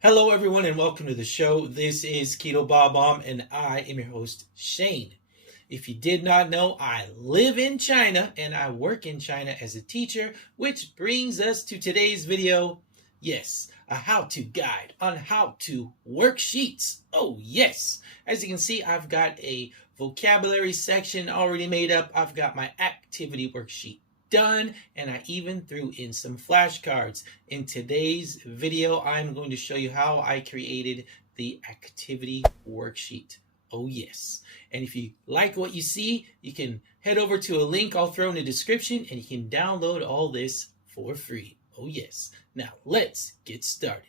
Hello, everyone, and welcome to the show. This is Keto Bob Bomb, and I am your host, Shane. If you did not know, I live in China and I work in China as a teacher, which brings us to today's video. Yes, a how-to guide on how to worksheets. Oh, yes. As you can see, I've got a vocabulary section already made up. I've got my activity worksheet done, and I even threw in some flashcards. In today's video, I'm going to show you how I created the activity worksheet. Oh yes. And if you like what you see, you can head over to a link I'll throw in the description and you can download all this for free. Oh yes. Now let's get started.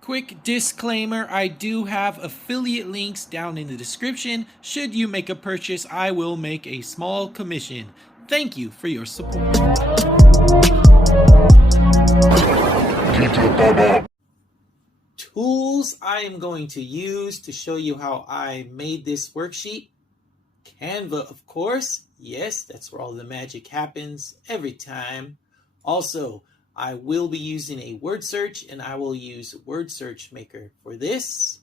Quick disclaimer, I do have affiliate links down in the description. Should you make a purchase, I will make a small commission. Thank you for your support. Tools I am going to use to show you how I made this worksheet. Canva, of course. Yes, that's where all the magic happens every time. Also, I will be using a word search, and I will use Word Search Maker for this.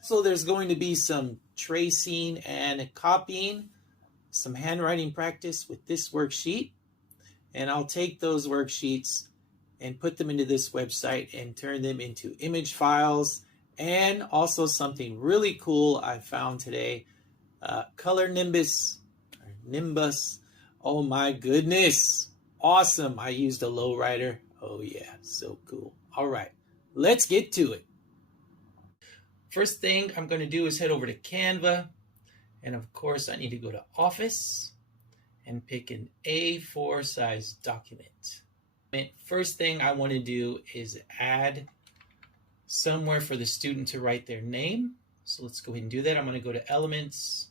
So there's going to be some tracing and copying, some handwriting practice with this worksheet, and I'll take those worksheets and put them into this website and turn them into image files. And also something really cool I found today, color nimbus. Oh my goodness, awesome. I used a lowrider. Oh yeah, so cool. All right, let's get to it. First thing I'm going to do is head over to Canva. And of course, I need to go to Office and pick an A4 size document. First thing I want to do is add somewhere for the student to write their name. So let's go ahead and do that. I'm going to go to Elements,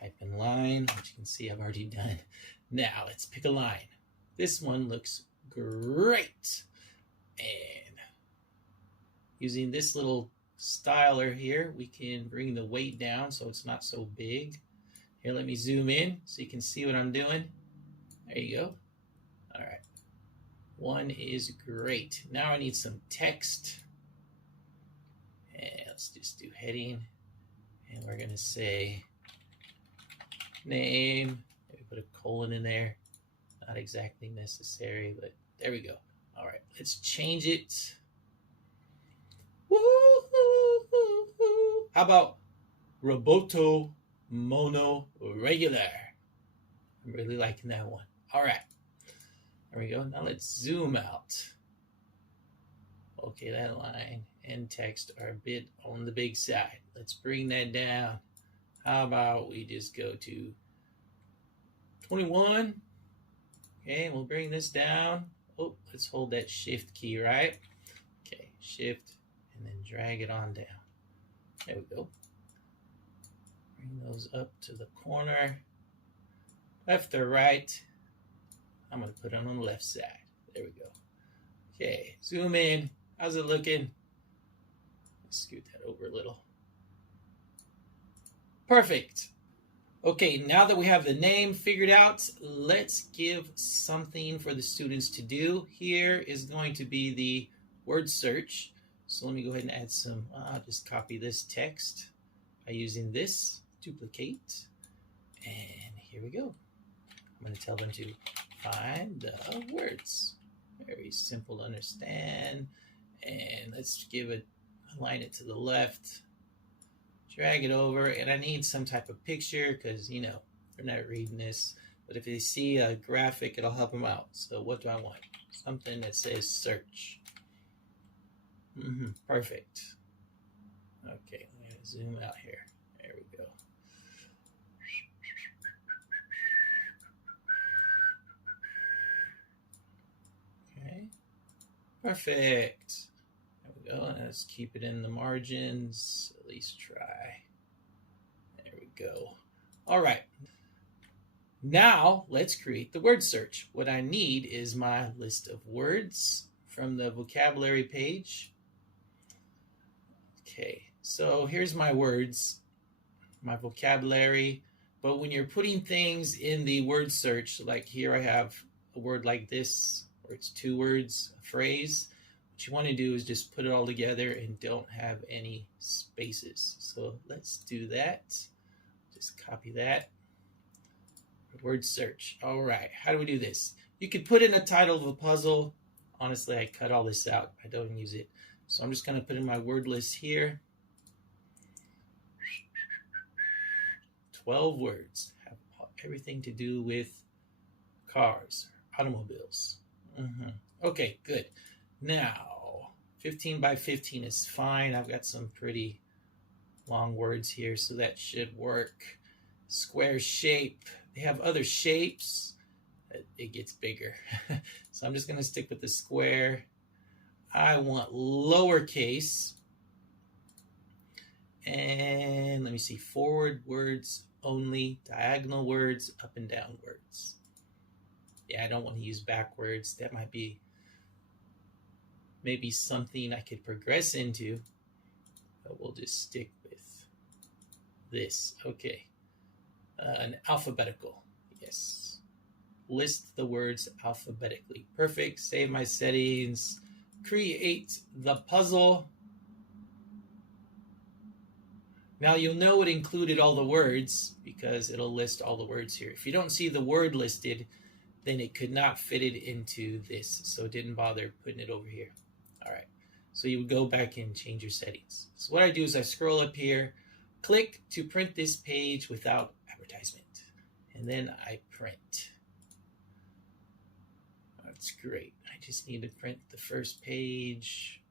type in line, which you can see I've already done. Now let's pick a line. This one looks great. And using this little styler here, we can bring the weight down so it's not so big. Here, let me zoom in so you can see what I'm doing. There you go. All right. One is great. Now I need some text. And let's just do heading. And we're going to say name. Maybe put a colon in there. Not exactly necessary, but there we go. All right. Let's change it. How about Roboto Mono Regular? I'm really liking that one. All right. There we go. Now let's zoom out. Okay, that line and text are a bit on the big side. Let's bring that down. How about we just go to 21? Okay, we'll bring this down. Oh, let's hold that shift key, right? Okay, shift and then drag it on down. There we go. Bring those up to the corner. Left or right? I'm going to put it on the left side. There we go. Okay, zoom in. How's it looking? Let's scoot that over a little. Perfect. Okay, now that we have the name figured out, let's give something for the students to do. Here is going to be the word search. So let me go ahead and add some, I'll just copy this text by using this, duplicate, and here we go. I'm going to tell them to find the words. Very simple to understand. And let's give it, align it to the left, drag it over, and I need some type of picture because, you know, they're not reading this, but if they see a graphic, it'll help them out. So what do I want? Something that says search. Perfect. Okay, let me zoom out here. There we go. Okay, perfect. There we go. Let's keep it in the margins. At least try. There we go. All right. Now let's create the word search. What I need is my list of words from the vocabulary page. Okay, so here's my words, my vocabulary. But when you're putting things in the word search, like here I have a word like this, where it's two words, a phrase. what you want to do is just put it all together and don't have any spaces. So let's do that. Just copy that. Word search. All right, how do we do this? You could put in a title of a puzzle. Honestly, I cut all this out. I don't use it. So I'm just going to put in my word list here. 12 words. Have everything to do with cars, automobiles. Okay, good. Now, 15 by 15 is fine. I've got some pretty long words here, so that should work. Square shape. They have other shapes. It gets bigger. So I'm just going to stick with the square. I want lowercase. And let me see, forward words only, diagonal words, up and down words. Yeah, I don't want to use backwards. That might be maybe something I could progress into, but we'll just stick with this. Okay. An alphabetical. Yes. List the words alphabetically. Perfect. Save my settings. Create the puzzle. Now you'll know it included all the words because it'll list all the words here. If you don't see the word listed, then it could not fit it into this. So it didn't bother putting it over here. All right. So you would go back and change your settings. So what I do is I scroll up here, click to print this page without advertisement. And then I print. That's great. I just need to print the first page.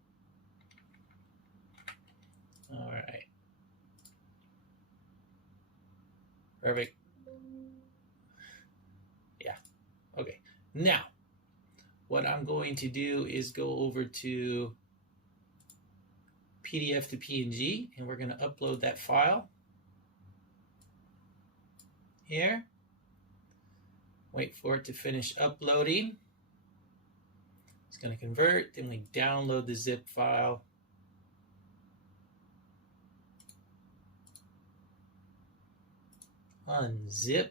All right. Perfect. Yeah. Okay. Now, what I'm going to do is go over to PDF to PNG, and we're going to upload that file here. Wait for it to finish uploading. It's going to convert. Then we download the zip file. Unzip.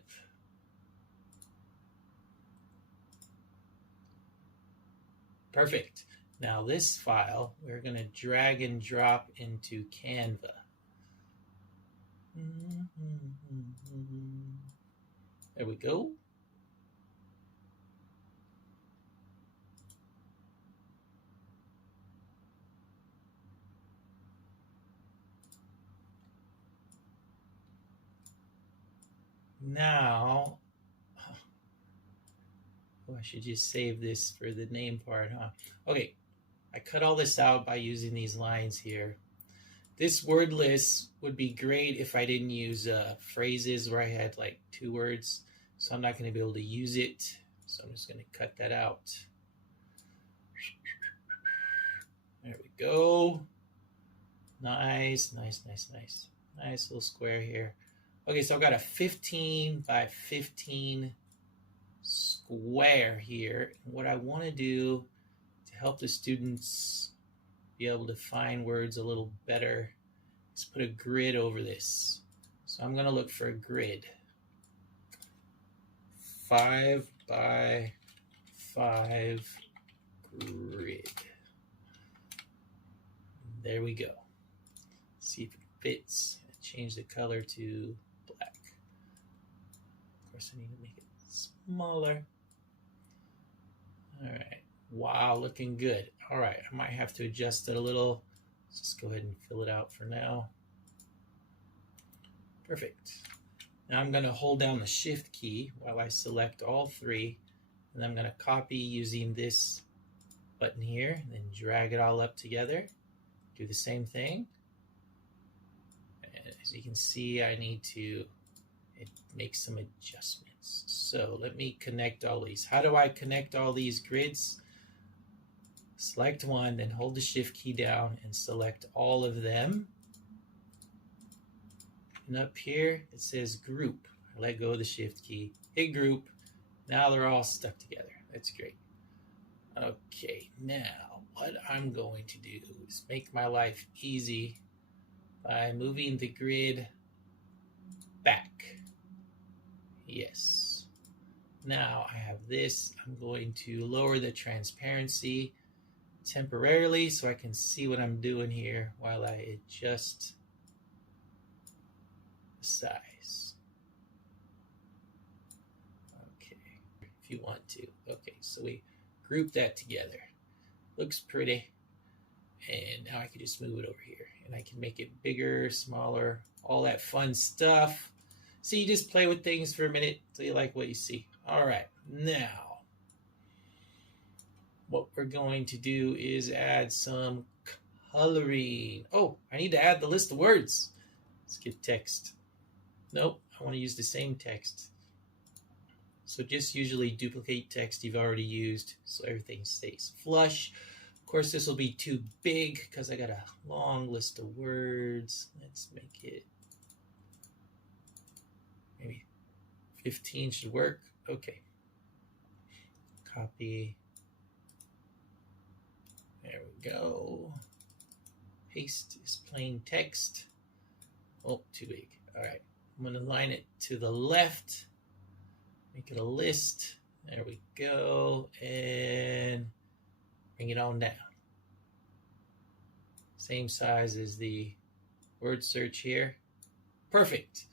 Perfect. Now this file, we're going to drag and drop into Canva. There we go. Now, oh, I should just save this for the name part, huh? Okay, I cut all this out by using these lines here. This word list would be great if I didn't use phrases where I had like 2 words. So I'm not going to be able to use it. So I'm just going to cut that out. There we go. Nice, nice, nice, nice. Nice little square here. Okay, so I've got a 15 by 15 square here. And what I want to do to help the students be able to find words a little better is put a grid over this. So I'm going to look for a grid. 5 by 5 grid. There we go. See if it fits. Change the color to black. Of course, I need to make it smaller. All right. Wow, looking good. All right, I might have to adjust it a little. Let's just go ahead and fill it out for now. Perfect. Now I'm going to hold down the Shift key while I select all 3, and I'm going to copy using this button here, and then drag it all up together. Do the same thing. And as you can see, I need to make some adjustments. So let me connect all these. How do I connect all these grids? Select one, then hold the Shift key down and select all of them. And up here, it says group. I let go of the Shift key, hit group. Now they're all stuck together. That's great. Okay, now what I'm going to do is make my life easy by moving the grid back. Yes. Now I have this. I'm going to lower the transparency temporarily so I can see what I'm doing here while I adjust the size. Okay, if you want to. Okay, so we group that together. Looks pretty. And now I can just move it over here. And I can make it bigger, smaller, all that fun stuff. So you just play with things for a minute till you like what you see. All right, now what we're going to do is add some coloring. Oh, I need to add the list of words. Let's get text. Nope, I want to use the same text. So just usually duplicate text you've already used so everything stays flush. Of course, this will be too big because I got a long list of words. Let's make it maybe 15 should work. Okay. Copy. There we go. Paste is plain text. Oh, too big. All right. I'm going to line it to the left. Make it a list. There we go. And bring it on down. Same size as the word search here. Perfect.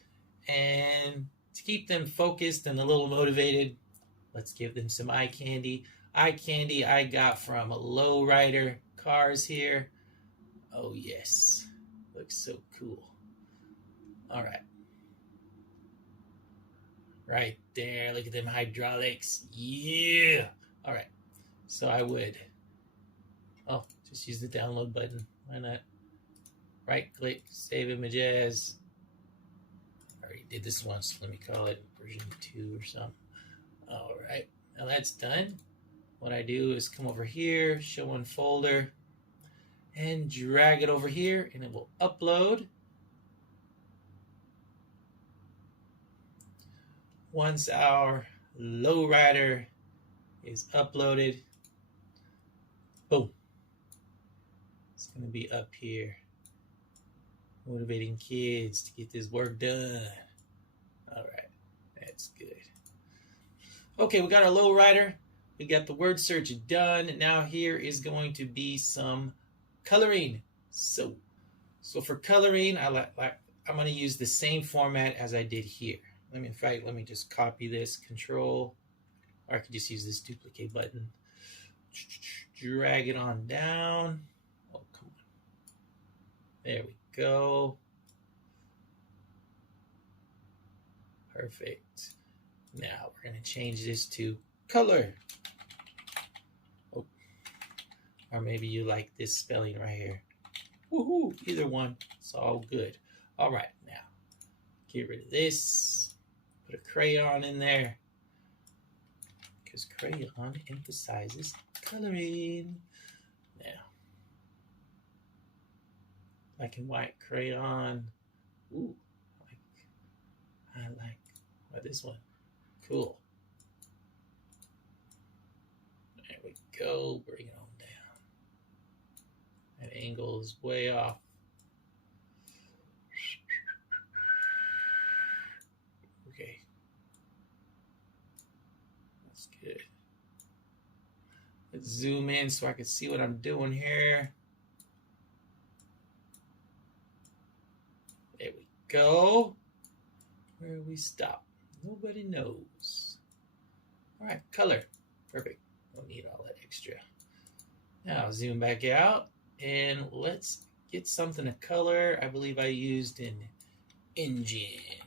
And to keep them focused and a little motivated, let's give them some eye candy. Eye candy I got from Lowrider Cars here. Oh yes, looks so cool. All right. Right there, look at them hydraulics. Yeah. All right, so I would, just use the download button. Why not? Right click, save images. I already did this once. Let me call it version 2 or something. All right, now that's done. What I do is come over here, show in folder, and drag it over here, and it will upload. Once our Lowrider is uploaded, boom, it's going to be up here, motivating kids to get this work done. All right, that's good. Okay, we got our Lowrider. We got the word search done. Now here is going to be some coloring. So for coloring, I'm going to use the same format as I did here. Let me just copy this, Control, or I could just use this duplicate button. Drag it on down. Oh, come on. There we go. Perfect. Now we're going to change this to color. Oh. Or maybe you like this spelling right here. Woohoo! Either one. It's all good. All right, now get rid of this. Put a crayon in there because crayon emphasizes coloring. Now, black and white crayon. Ooh, I like this one. Cool. There we go. Bring it on down. That angle is way off. Okay. That's good. Let's zoom in so I can see what I'm doing here. There we go. Where do we stop? Nobody knows. All right, color. Perfect. Don't need all that extra. Now zoom back out and let's get something to color. I believe I used an engine.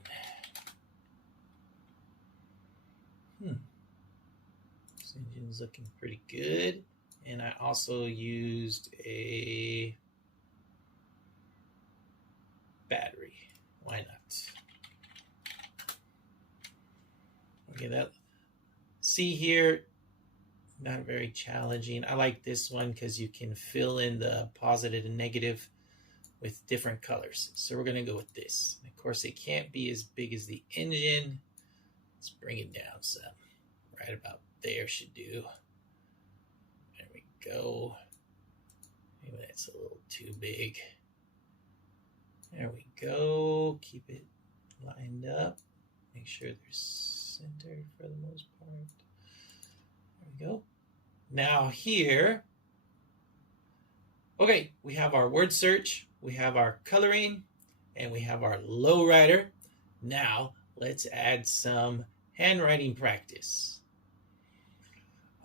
This engine's looking pretty good. And I also used a battery. Why not? Okay, that. See here, not very challenging. I like this one because you can fill in the positive and negative with different colors. So we're going to go with this. And of course, it can't be as big as the engine. Let's bring it down some. Right about there should do. There we go. Maybe that's a little too big. There we go. Keep it lined up. Make sure they're centered for the most part. There we go. Now here, Okay, we have our word search, we have our coloring, and we have our lowrider. Now, let's add some handwriting practice.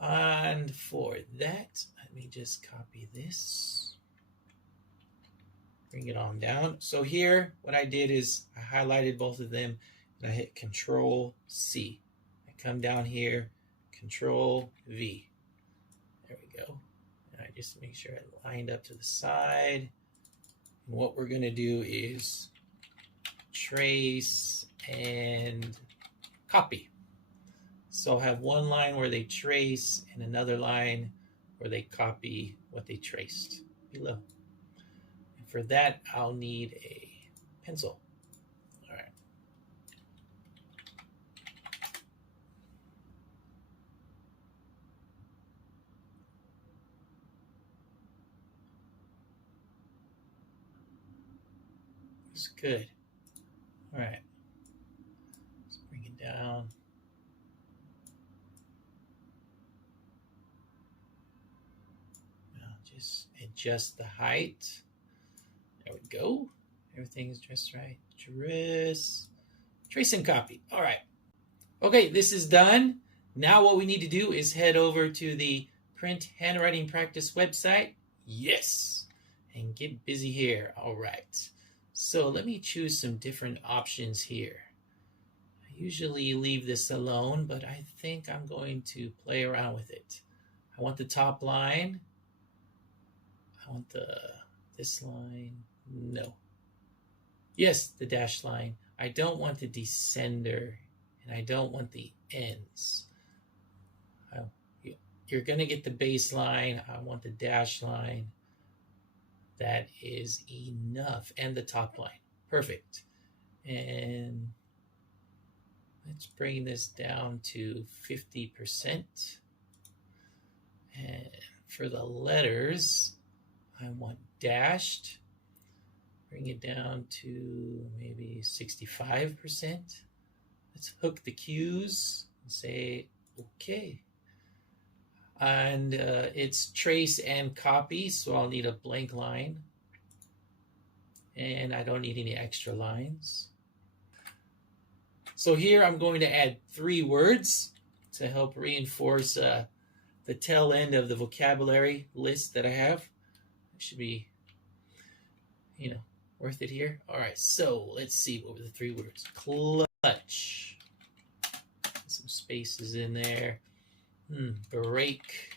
And for that, let me just copy this. Bring it on down. So here, what I did is I highlighted both of them and I hit Control C. I come down here, Control V. There we go. And I just make sure it lined up to the side. And what we're going to do is trace and copy. So I'll have one line where they trace and another line where they copy what they traced below. And for that, I'll need a pencil. All right. It's good. All right. Let's bring it down. Now just adjust the height. There we go. Everything's just right. Trace and copy. All right. Okay, this is done. Now what we need to do is head over to the Print Handwriting Practice website. Yes. And get busy here. All right. So let me choose some different options here. I usually leave this alone, but I think I'm going to play around with it. I want the top line. I want this line. No. Yes, the dash line. I don't want the descender, and I don't want the ends. You're going to get the baseline. I want the dash line. That is enough. And the top line. Perfect. And let's bring this down to 50%. And for the letters, I want dashed. Bring it down to maybe 65%. Let's hook the Q's and say, okay. And it's trace and copy, so I'll need a blank line. And I don't need any extra lines. So here I'm going to add 3 words to help reinforce the tail end of the vocabulary list that I have. It should be, worth it here. All right, so let's see, what were the 3 words? Clutch. Some spaces in there. Brake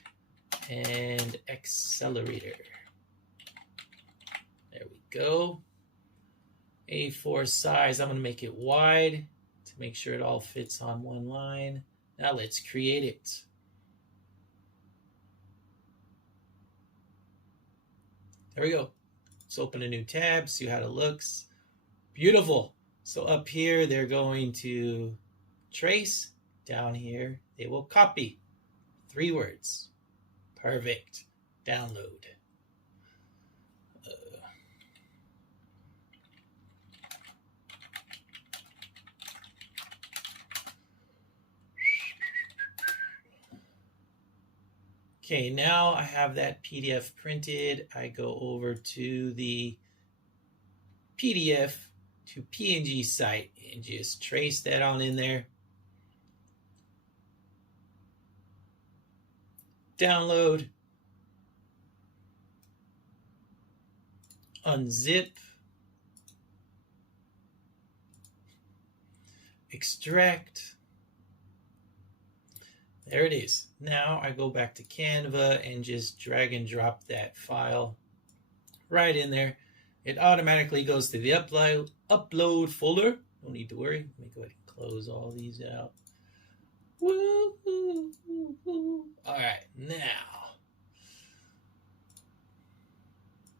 and accelerator. There we go. A4 size, I'm going to make it wide to make sure it all fits on one line. Now let's create it. There we go. Let's open a new tab, see how it looks. Beautiful. So up here, they're going to trace. Down here, they will copy. 3 words. Perfect. Download. Okay, now I have that PDF printed. I go over to the PDF to PNG site and just trace that on in there. Download. Unzip. Extract. There it is. Now I go back to Canva and just drag and drop that file right in there. It automatically goes to the upload folder. No need to worry. Let me go ahead and close all these out. Woo-hoo, woo-hoo. All right, now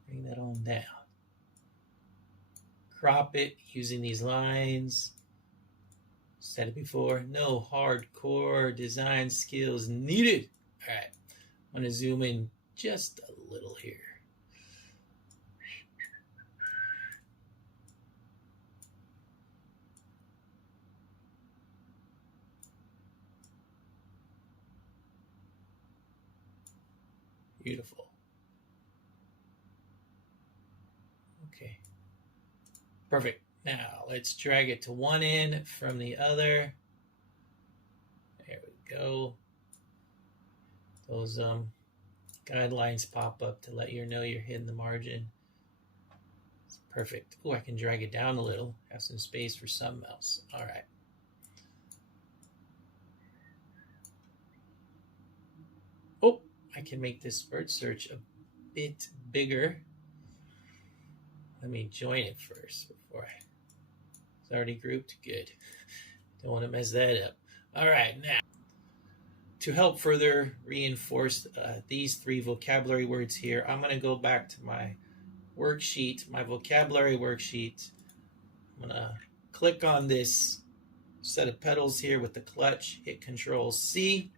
bring that on down. Crop it using these lines. Said it before, no hardcore design skills needed. All right, I'm going to zoom in just a little here. Beautiful. Okay. Perfect. Now let's drag it to one end from the other. There we go. Those guidelines pop up to let you know you're hitting the margin. It's perfect. Oh, I can drag it down a little. Have some space for something else. All right. Oh, I can make this word search a bit bigger. Let me join it first before I... It's already grouped. Good. Don't want to mess that up. All right, now, to help further reinforce these 3 vocabulary words here, I'm going to go back to my worksheet, my vocabulary worksheet. I'm going to click on this set of pedals here with the clutch, hit Control-C,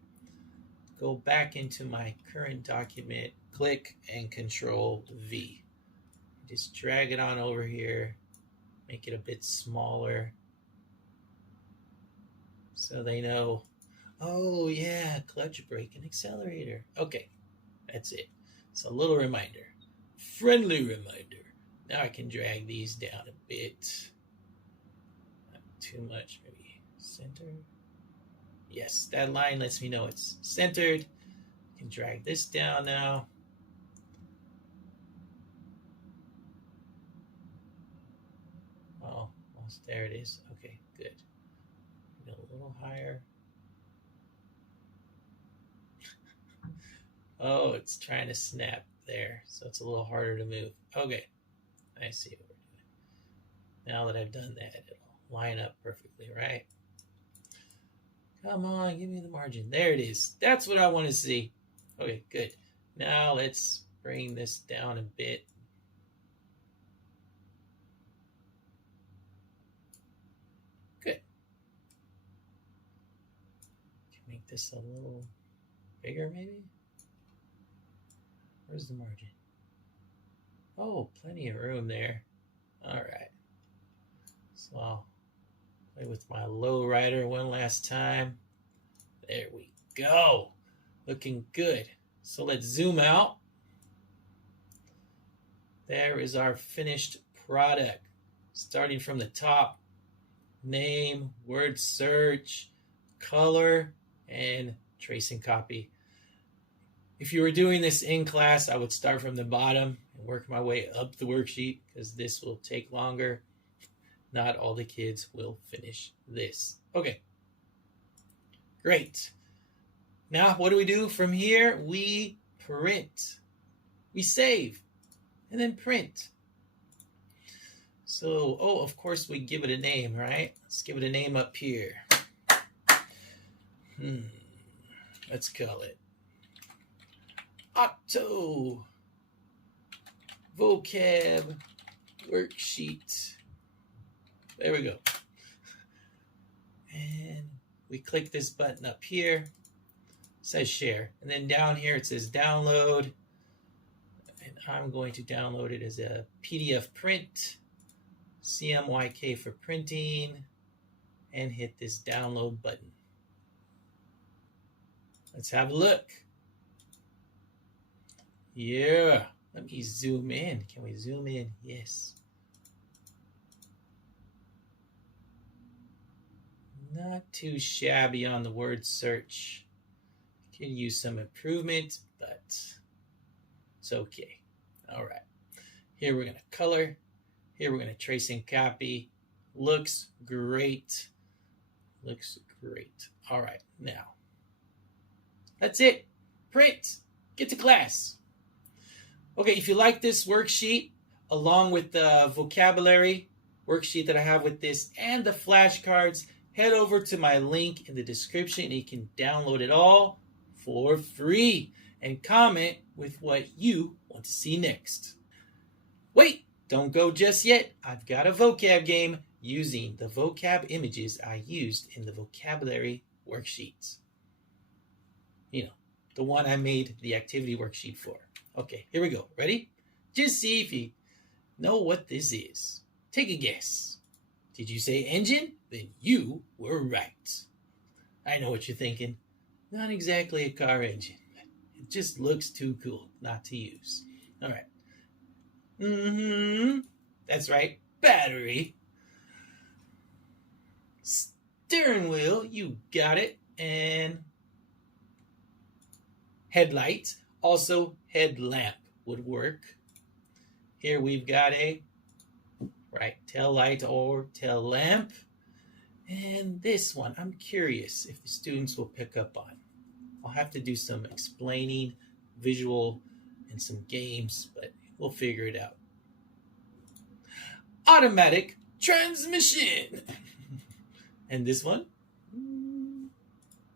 go back into my current document, click and Control-V. Just drag it on over here, make it a bit smaller so they know, oh yeah, clutch, brake, and accelerator. Okay, that's it. It's a little reminder, friendly reminder. Now I can drag these down a bit. Not too much, maybe center. Yes, that line lets me know it's centered. I can drag this down now. Oh, almost there it is. Okay, good. Go a little higher. Oh, it's trying to snap there, so it's a little harder to move. Okay, I see what we're doing. Now that I've done that, it'll line up perfectly, right? Come on, give me the margin. There it is. That's what I want to see. Okay, good. Now let's bring this down a bit. Good. Can make this a little bigger, maybe? Where's the margin? Oh, plenty of room there. All right. So I'll play with my low rider one last time. There we go. Looking good. So let's zoom out. There is our finished product. Starting from the top, name, word search, color, and trace and copy. If you were doing this in class, I would start from the bottom and work my way up the worksheet because this will take longer. Not all the kids will finish this. Okay, great. Now, what do we do from here? We print. We save and then print. So, oh, of course, we give it a name, right? Let's give it a name up here. Let's call it Octo Vocab Worksheet. There we go. And we click this button up here. It says share. And then down here it says download. And I'm going to download it as a PDF print. CMYK for printing. And hit this download button. Let's have a look. Yeah. Let me zoom in. Can we zoom in? Yes. Not too shabby on the word search. Could use some improvement, but it's okay. All right. Here we're going to color. Here we're going to trace and copy. Looks great. Looks great. All right. Now, that's it. Print. Get to class. Okay, if you like this worksheet, along with the vocabulary worksheet that I have with this and the flashcards, head over to my link in the description and you can download it all for free and comment with what you want to see next. Wait, don't go just yet. I've got a vocab game using the vocab images I used in the vocabulary worksheets. You know, the one I made the activity worksheet for. Okay, here we go. Ready? Just see if you know what this is. Take a guess. Did you say engine? Then you were right. I know what you're thinking. Not exactly a car engine. It just looks too cool not to use. All right. That's right, battery. Steering wheel, you got it. And headlight, also headlamp would work. Here we've got a tail light or tail lamp. And this one, I'm curious if the students will pick up on. I'll have to do some explaining, visual, and some games, but we'll figure it out. Automatic transmission. And this one?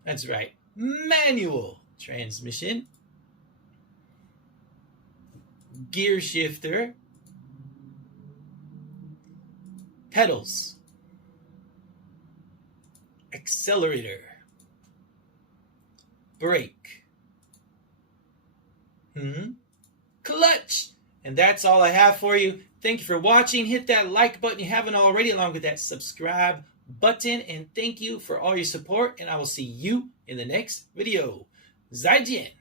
That's right, manual transmission. Gear shifter. Pedals. Accelerator. Brake. Clutch. And that's all I have for you. Thank you for watching. Hit that like button if you haven't already, along with that subscribe button. And thank you for all your support. And I will see you in the next video. 再见.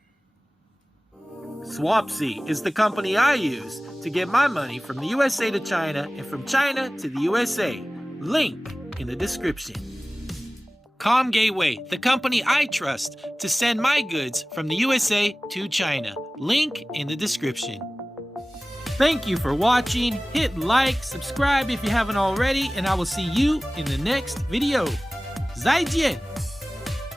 Swapsy is the company I use to get my money from the USA to China and from China to the USA. Link in the description. comGateway, the company I trust to send my goods from the USA to China. Link in the description. Thank you for watching. Hit like, subscribe if you haven't already, and I will see you in the next video. 再见.